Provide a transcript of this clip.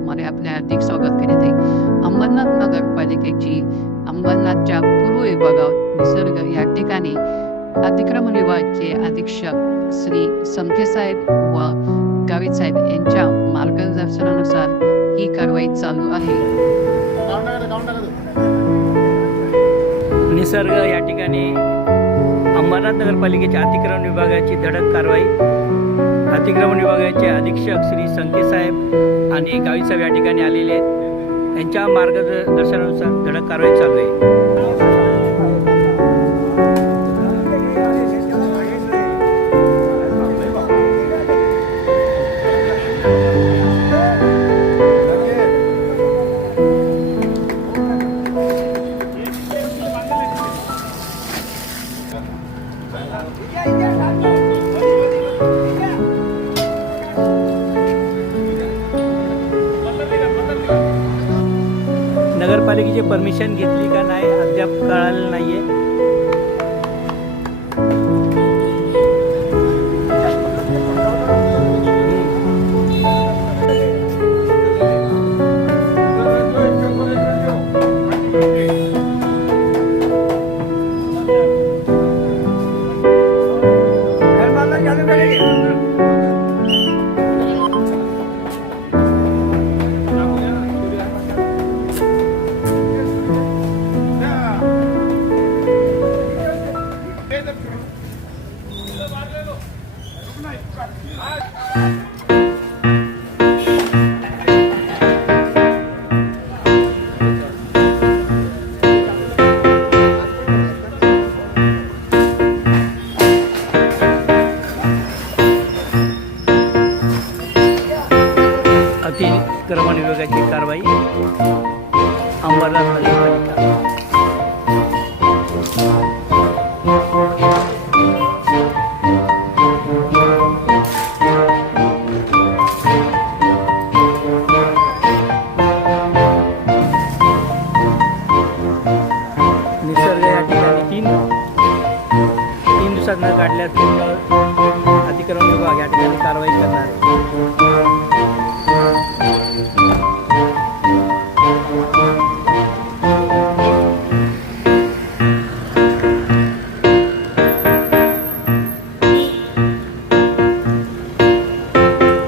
मध्ये आपले हार्दिक स्वागत करीत आहे. अंबरनाथ नगरपालिकेची अंबरनाथच्या पूर्व विभागात निसर्ग या ठिकाणी अतिक्रमण विभागाचे अधीक्षक श्री समकेसाहेब व गावित साहेब यांच्या मार्गदर्शनानुसार ही कारवाई चालू आहे. निसर्ग या ठिकाणी अंबरनाथ नगरपालिकेच्या अतिक्रमण विभागाची धडक कारवाई. अतिक्रमण विभागाचे अधीक्षक श्री संकेतसाहेब आणि गावीसाहेब या ठिकाणी आलेले आहेत. यांच्या मार्गदर्शनानुसार धडक कारवाई चालू आहे. नगरपालिकेची परमिशन घेतली का नाही? अद्याप कळालं अतिक्रमण विभागाची कारवाई अंबरनाथमध्ये